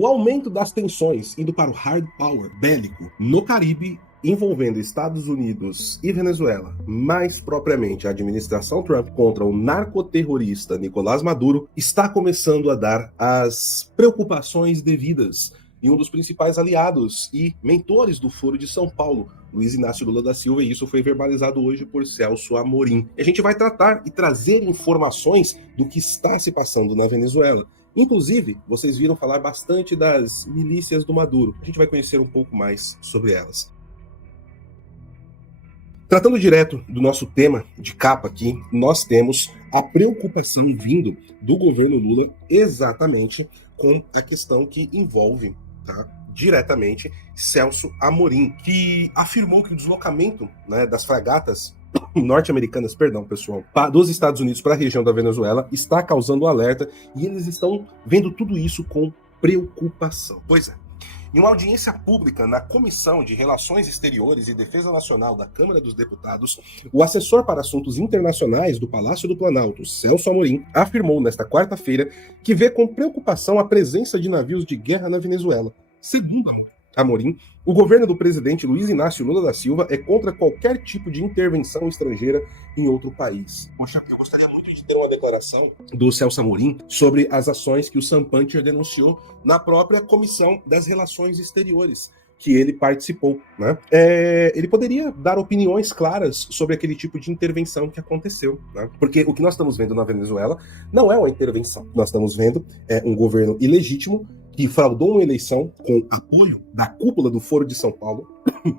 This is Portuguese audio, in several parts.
O aumento das tensões indo para o hard power bélico no Caribe, envolvendo Estados Unidos e Venezuela, mais propriamente a administração Trump contra o narcoterrorista Nicolás Maduro, está começando a dar as preocupações devidas. E um dos principais aliados e mentores do Foro de São Paulo, Luiz Inácio Lula da Silva, e isso foi verbalizado hoje por Celso Amorim. E a gente vai tratar e trazer informações do que está se passando na Venezuela. Inclusive, vocês viram falar bastante das milícias do Maduro. A gente vai conhecer um pouco mais sobre elas. Tratando direto do nosso tema de capa aqui, nós temos a preocupação vindo do governo Lula exatamente com a questão que envolve, diretamente Celso Amorim, que afirmou que o deslocamento, das fragatas norte-americanas, dos Estados Unidos para a região da Venezuela está causando alerta e eles estão vendo tudo isso com preocupação. Pois é. Em uma audiência pública na Comissão de Relações Exteriores e Defesa Nacional da Câmara dos Deputados, o assessor para assuntos internacionais do Palácio do Planalto, Celso Amorim, afirmou nesta quarta-feira que vê com preocupação a presença de navios de guerra na Venezuela. Segundo Amorim, o governo do presidente Luiz Inácio Lula da Silva é contra qualquer tipo de intervenção estrangeira em outro país. Poxa, eu gostaria muito de ter uma declaração do Celso Amorim sobre as ações que o Sam Puncher denunciou na própria Comissão das Relações Exteriores, que ele participou, ele poderia dar opiniões claras sobre aquele tipo de intervenção que aconteceu, Porque o que nós estamos vendo na Venezuela não é uma intervenção. Nós estamos vendo um governo ilegítimo que fraudou uma eleição com apoio da cúpula do Foro de São Paulo,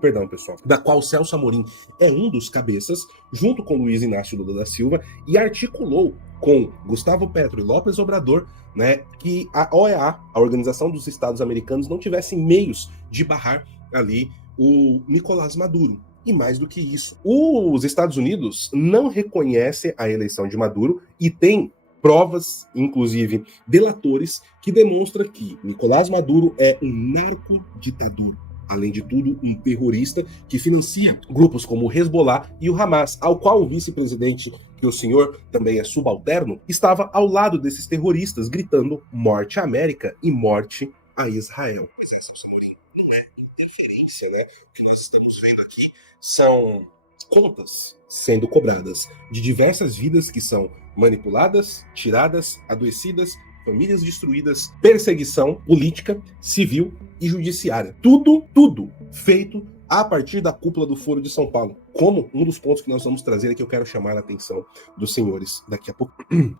perdão, pessoal, da qual Celso Amorim é um dos cabeças, junto com Luiz Inácio Lula da Silva, e articulou com Gustavo Petro e López Obrador, que a OEA, a Organização dos Estados Americanos, não tivesse meios de barrar ali o Nicolás Maduro. E mais do que isso, os Estados Unidos não reconhecem a eleição de Maduro e tem provas, inclusive delatores, que demonstram que Nicolás Maduro é um narcoditador. Além de tudo, um terrorista que financia grupos como o Hezbollah e o Hamas, ao qual o vice-presidente, que o senhor também é subalterno, estava ao lado desses terroristas, gritando morte à América e morte a Israel. Não é interferência, O que nós estamos vendo aqui são contas sendo cobradas de diversas vidas que são manipuladas, tiradas, adoecidas, famílias destruídas, perseguição política, civil e judiciária. Tudo feito a partir da cúpula do Foro de São Paulo. Como um dos pontos que nós vamos trazer aqui, eu quero chamar a atenção dos senhores daqui a pouco.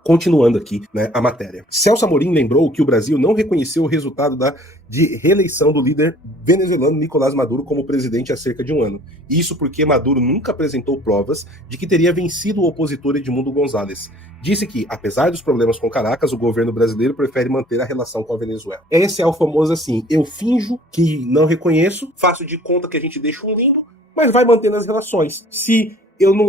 Continuando aqui, a matéria. Celso Amorim lembrou que o Brasil não reconheceu o resultado de reeleição do líder venezuelano Nicolás Maduro como presidente há cerca de um ano. Isso porque Maduro nunca apresentou provas de que teria vencido o opositor Edmundo González. Disse que, apesar dos problemas com Caracas, o governo brasileiro prefere manter a relação com a Venezuela. Esse é o famoso assim, eu finjo que não reconheço, faço de conta que a gente deixa um limbo, mas vai mantendo as relações. Se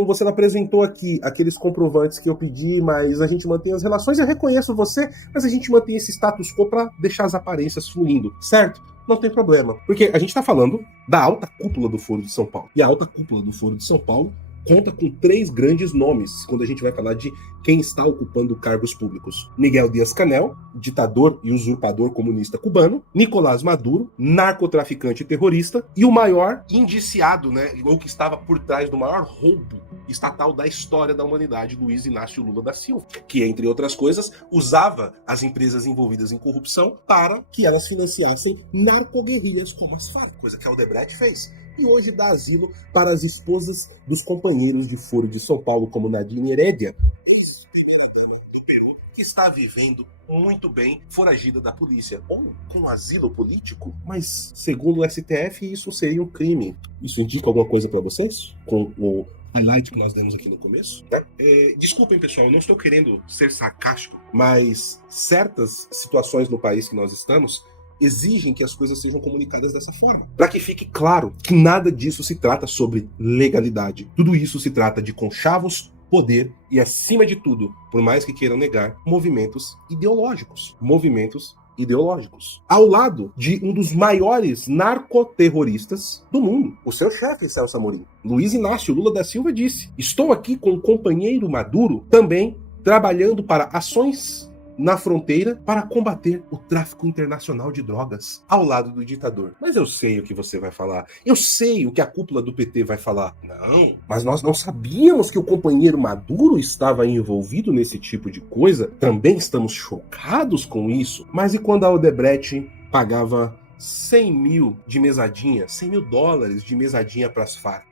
você não apresentou aqui aqueles comprovantes que eu pedi, mas a gente mantém as relações, eu reconheço você, mas a gente mantém esse status quo para deixar as aparências fluindo, certo? Não tem problema. Porque a gente está falando da alta cúpula do Foro de São Paulo. E a alta cúpula do Foro de São Paulo conta com 3 grandes nomes quando a gente vai falar de quem está ocupando cargos públicos. Miguel Díaz-Canel, ditador e usurpador comunista cubano, Nicolás Maduro, narcotraficante e terrorista, e o maior indiciado, ou que estava por trás do maior roubo estatal da história da humanidade, Luiz Inácio Lula da Silva, que, entre outras coisas, usava as empresas envolvidas em corrupção para que elas financiassem narcoguerrilhas como as Farc, coisa que a Odebrecht fez. E hoje dá asilo para as esposas dos companheiros de Foro de São Paulo, como Nadine Heredia, que está vivendo muito bem, foragida da polícia, ou com asilo político, mas segundo o STF isso seria um crime. Isso indica alguma coisa para vocês? Com o highlight que nós demos aqui no começo, Desculpem, pessoal, eu não estou querendo ser sarcástico, mas certas situações no país que nós estamos exigem que as coisas sejam comunicadas dessa forma. Para que fique claro que nada disso se trata sobre legalidade. Tudo isso se trata de conchavos, poder e, acima de tudo, por mais que queiram negar, movimentos ideológicos. Ao lado de um dos maiores narcoterroristas do mundo, o seu chefe, Celso Amorim. Luiz Inácio Lula da Silva disse: estou aqui com o companheiro Maduro também trabalhando para ações na fronteira para combater o tráfico internacional de drogas ao lado do ditador. Mas eu sei o que você vai falar. Eu sei o que a cúpula do PT vai falar. Não, mas nós não sabíamos que o companheiro Maduro estava envolvido nesse tipo de coisa. Também estamos chocados com isso. Mas e quando a Odebrecht pagava 100 mil de mesadinha, 100 mil dólares de mesadinha para as Farc?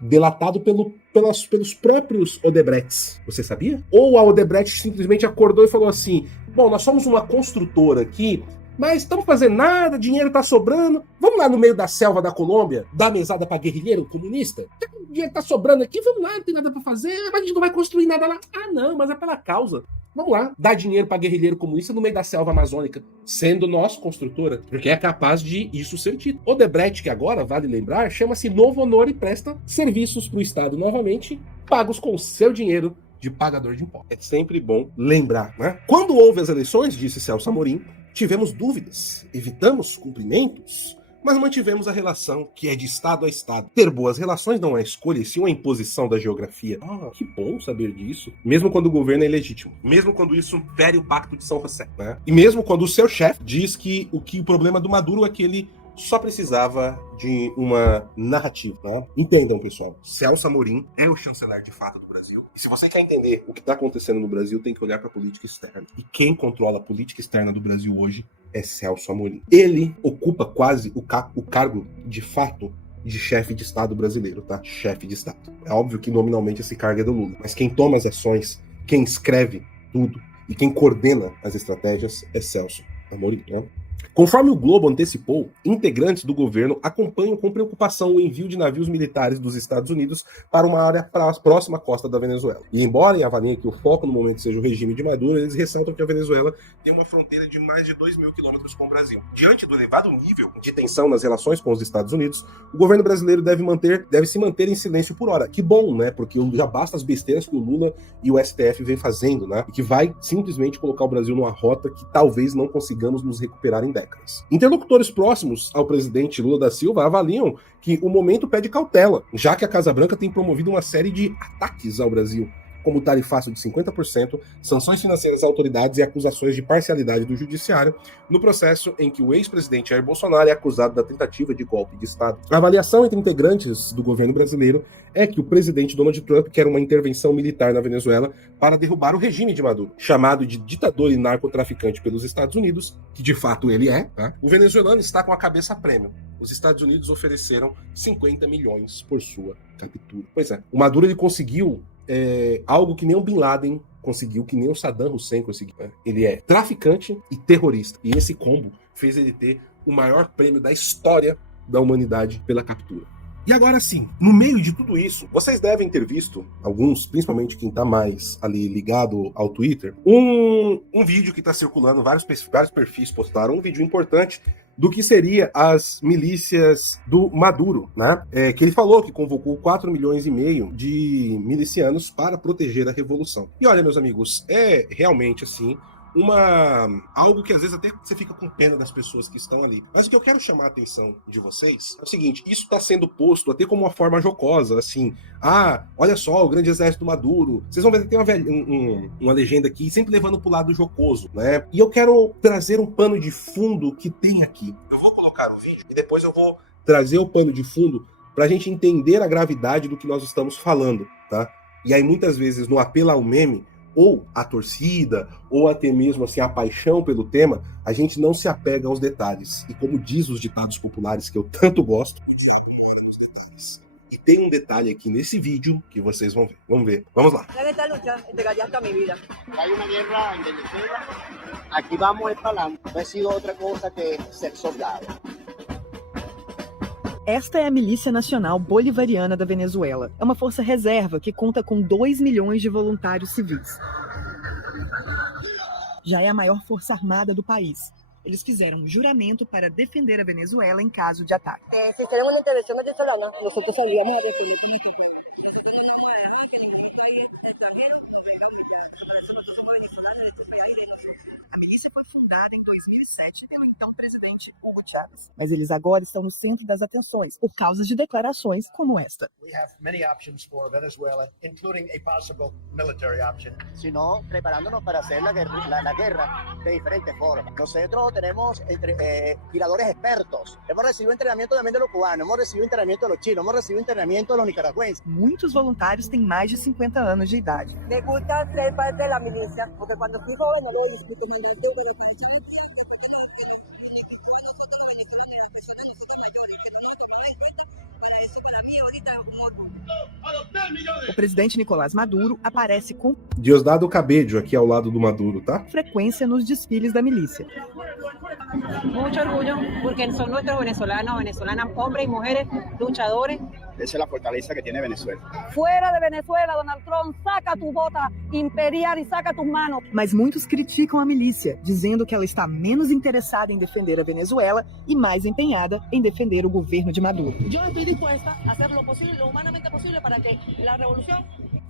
Delatado pelos próprios Odebrechts. Você sabia? Ou a Odebrecht simplesmente acordou e falou assim: bom, nós somos uma construtora aqui, mas estamos fazendo nada, dinheiro tá sobrando, vamos lá no meio da selva da Colômbia, dar mesada pra guerrilheiro comunista? O dinheiro tá sobrando aqui, vamos lá, não tem nada pra fazer, mas a gente não vai construir nada lá. Ah não, mas é pela causa. Vamos lá, dar dinheiro para guerrilheiro comunista no meio da selva amazônica, sendo nós construtora, porque é capaz de isso ser dito. Odebrecht, que agora, vale lembrar, chama-se Novo Honor e presta serviços para o Estado novamente, pagos com seu dinheiro de pagador de impostos. É sempre bom lembrar, né? Quando houve as eleições, disse Celso Amorim, tivemos dúvidas, evitamos cumprimentos, mas mantivemos a relação que é de Estado a Estado. Ter boas relações não é escolha, e sim uma imposição da geografia. Ah, que bom saber disso. Mesmo quando o governo é ilegítimo. Mesmo quando isso fere o Pacto de São José. Né? E mesmo quando o seu chefe diz que o problema do Maduro é que ele só precisava de uma narrativa. Né? Entendam, pessoal. Celso Amorim é o chanceler de fato do Brasil. E se você quer entender o que está acontecendo no Brasil, tem que olhar para a política externa. E quem controla a política externa do Brasil hoje é Celso Amorim. Ele ocupa quase o cargo, de fato, de chefe de Estado brasileiro, tá? Chefe de Estado. É óbvio que nominalmente esse cargo é do Lula. Mas quem toma as ações, quem escreve tudo e quem coordena as estratégias é Celso Amorim, né? Conforme o Globo antecipou, integrantes do governo acompanham com preocupação o envio de navios militares dos Estados Unidos para uma área próxima à costa da Venezuela. E embora avaliem que o foco no momento seja o regime de Maduro, eles ressaltam que a Venezuela tem uma fronteira de mais de 2 mil quilômetros com o Brasil. Diante do elevado nível de tensão nas relações com os Estados Unidos, o governo brasileiro deve se manter em silêncio por hora. Que bom, né? Porque já basta as besteiras que o Lula e o STF vem fazendo, né? E que vai simplesmente colocar o Brasil numa rota que talvez não consigamos nos recuperar em décadas. Interlocutores próximos ao presidente Lula da Silva avaliam que o momento pede cautela, já que a Casa Branca tem promovido uma série de ataques ao Brasil, como tarifaço de 50%, sanções financeiras às autoridades e acusações de parcialidade do judiciário, no processo em que o ex-presidente Jair Bolsonaro é acusado da tentativa de golpe de Estado. A avaliação entre integrantes do governo brasileiro é que o presidente Donald Trump quer uma intervenção militar na Venezuela para derrubar o regime de Maduro, chamado de ditador e narcotraficante pelos Estados Unidos, que de fato ele é, tá? O venezuelano está com a cabeça a prêmio. Os Estados Unidos ofereceram 50 milhões por sua captura. Pois é, o Maduro ele conseguiu algo que nem o Bin Laden conseguiu, que nem o Saddam Hussein conseguiu. Né? Ele é traficante e terrorista. E esse combo fez ele ter o maior prêmio da história da humanidade pela captura. E agora sim, no meio de tudo isso, vocês devem ter visto, alguns, principalmente quem tá mais ali ligado ao Twitter, um vídeo que tá circulando, vários perfis postaram, um vídeo importante do que seria as milícias do Maduro, né? Que ele falou que convocou 4,5 milhões de milicianos para proteger a revolução. E olha, meus amigos, é realmente assim algo que às vezes até você fica com pena das pessoas que estão ali. Mas o que eu quero chamar a atenção de vocês é o seguinte: isso está sendo posto até como uma forma jocosa, assim. Olha só, o grande exército do Maduro. Vocês vão ver que tem uma legenda aqui, sempre levando pro lado jocoso, né? E eu quero trazer um pano de fundo que tem aqui. Eu vou colocar o vídeo e depois eu vou trazer o pano de fundo pra gente entender a gravidade do que nós estamos falando, tá? E aí muitas vezes no apelo ao meme, ou a torcida, ou até mesmo assim a paixão pelo tema, a gente não se apega aos detalhes. E como diz os ditados populares que eu tanto gosto, e tem um detalhe aqui nesse vídeo que vocês vão ver. Vamos ver. Vamos lá. Esta lucha entregaría mi vida. Hay una guerra en Venezuela. Aquí vamos a falar. Não é sido outra coisa que ser soldado. Esta é a Milícia Nacional Bolivariana da Venezuela. É uma força reserva que conta com 2 milhões de voluntários civis. Já é a maior força armada do país. Eles fizeram um juramento para defender a Venezuela em caso de ataque. Se hicieran uma intervenção venezolana, nós saldríamos a defender como este pueblo. A milícia foi fundada em 2007 pelo então presidente Hugo Chávez. Mas eles agora estão no centro das atenções por causa de declarações como esta. We have many options for Venezuela, including a possible military option. Sino preparándonos para hacer la guerra de diferentes formas. Nosotros tenemos tiradores expertos. Hemos recibido entrenamiento también de los cubanos, hemos recibido entrenamiento de los chinos, hemos recibido entrenamiento de los nicaragüenses. Muitos voluntários têm mais de 50 anos de idade. Me gusta ser parte de la milicia, porque cuando fui joven no lo disfruté. O presidente Nicolás Maduro aparece com Diosdado Cabello aqui ao lado do Maduro, tá? frequência nos desfiles da milícia. Mucho orgullo porque son nuestros venezolanos, venezolanas, hombres y mujeres, luchadores. Esa es la fortaleza que tiene Venezuela. Fuera de Venezuela, Donald Trump, saca tu bota imperial e saca tus manos. Mas muitos criticam a milícia, dizendo que ela está menos interessada em defender a Venezuela e mais empenhada em defender o governo de Maduro. Yo estoy dispuesta a hacer lo posible, lo humanamente posible para que la revolución.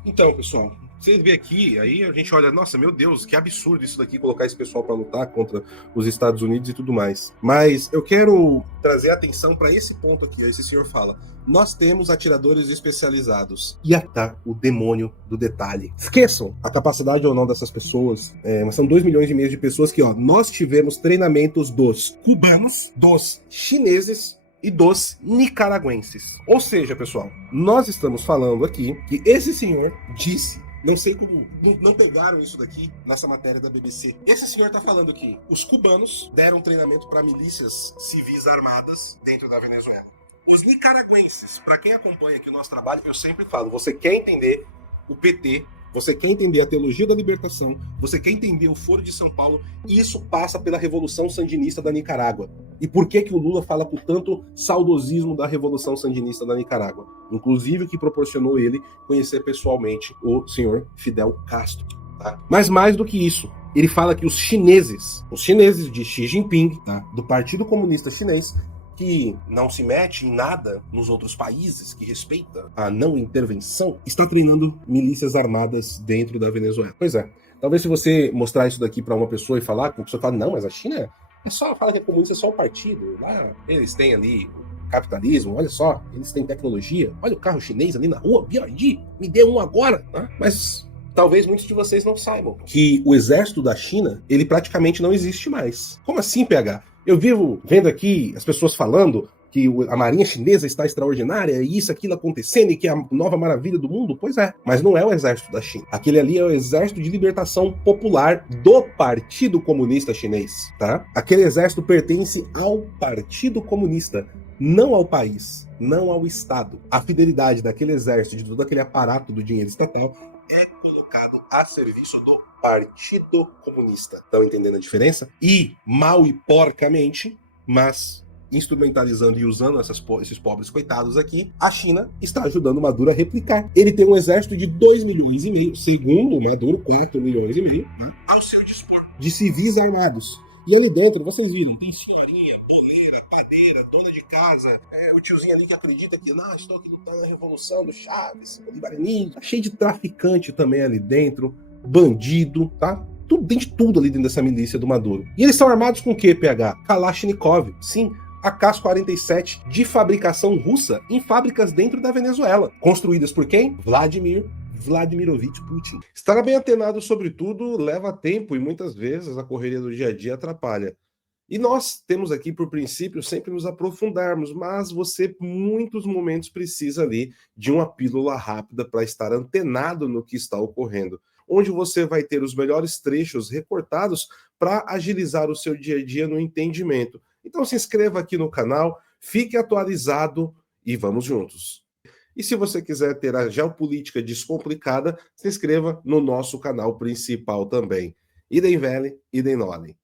Então, pessoal, vocês veem aqui, aí a gente olha, nossa, meu Deus, que absurdo isso daqui, colocar esse pessoal para lutar contra os Estados Unidos e tudo mais. Mas eu quero trazer atenção para esse ponto aqui, esse senhor fala, nós temos atiradores especializados. E tá o demônio do detalhe. Esqueçam a capacidade ou não dessas pessoas, mas são 2 milhões e meio de pessoas que, nós tivemos treinamentos dos cubanos, dos chineses, e dos nicaragüenses. Ou seja, pessoal, nós estamos falando aqui que esse senhor disse, não sei como não pegaram isso daqui nessa matéria da BBC. Esse senhor tá falando que os cubanos deram treinamento para milícias civis armadas dentro da Venezuela. Os nicaragüenses, para quem acompanha aqui o nosso trabalho, eu sempre falo, você quer entender o PT, você quer entender a teologia da libertação, você quer entender o Foro de São Paulo, e isso passa pela Revolução Sandinista da Nicarágua. E por que o Lula fala com tanto saudosismo da Revolução Sandinista da Nicarágua? Inclusive que proporcionou ele conhecer pessoalmente o senhor Fidel Castro. Tá? Mas mais do que isso, ele fala que os chineses de Xi Jinping, tá? Do Partido Comunista Chinês, que não se mete em nada nos outros países, que respeita a não intervenção, está treinando milícias armadas dentro da Venezuela. Pois é. Talvez se você mostrar isso daqui para uma pessoa e falar, a pessoa fala, não, mas a China fala que é comunista, é só um partido. Lá eles têm ali o capitalismo, olha só, eles têm tecnologia. Olha o carro chinês ali na rua, BYD, me dê um agora. Tá? Mas talvez muitos de vocês não saibam que o exército da China, ele praticamente não existe mais. Como assim, PH? Eu vivo vendo aqui as pessoas falando que a marinha chinesa está extraordinária e isso, aquilo acontecendo e que é a nova maravilha do mundo. Pois é, mas não é o exército da China. Aquele ali é o exército de libertação popular do Partido Comunista Chinês, tá? Aquele exército pertence ao Partido Comunista, não ao país, não ao Estado. A fidelidade daquele exército, de todo aquele aparato do dinheiro estatal, é colocado a serviço do Partido Comunista. Estão entendendo a diferença? E, mal e porcamente, mas instrumentalizando e usando esses pobres coitados aqui, a China está ajudando o Maduro a replicar. Ele tem um exército de 2 milhões e meio, segundo o Maduro, 4 milhões e meio, tá? Ao seu dispor, de civis armados. E ali dentro, vocês viram, tem senhorinha, boleira, padeira, dona de casa, o tiozinho ali que acredita que, não, estou aqui lutando na Revolução do Chaves, Bolivarianismo. Tá cheio de traficante também ali dentro, bandido, tá? Tem de tudo ali dentro dessa milícia do Maduro. E eles são armados com o quê, PH? Kalashnikov. Sim, AK-47 de fabricação russa em fábricas dentro da Venezuela. Construídas por quem? Vladimirovich Putin. Estar bem antenado sobre tudo leva tempo e muitas vezes a correria do dia a dia atrapalha. E nós temos aqui, por princípio, sempre nos aprofundarmos, mas você, muitos momentos, precisa ali de uma pílula rápida para estar antenado no que está ocorrendo, onde você vai ter os melhores trechos recortados para agilizar o seu dia a dia no entendimento. Então se inscreva aqui no canal, fique atualizado e vamos juntos. E se você quiser ter a geopolítica descomplicada, se inscreva no nosso canal principal também. Idem Vele, idem Nolem.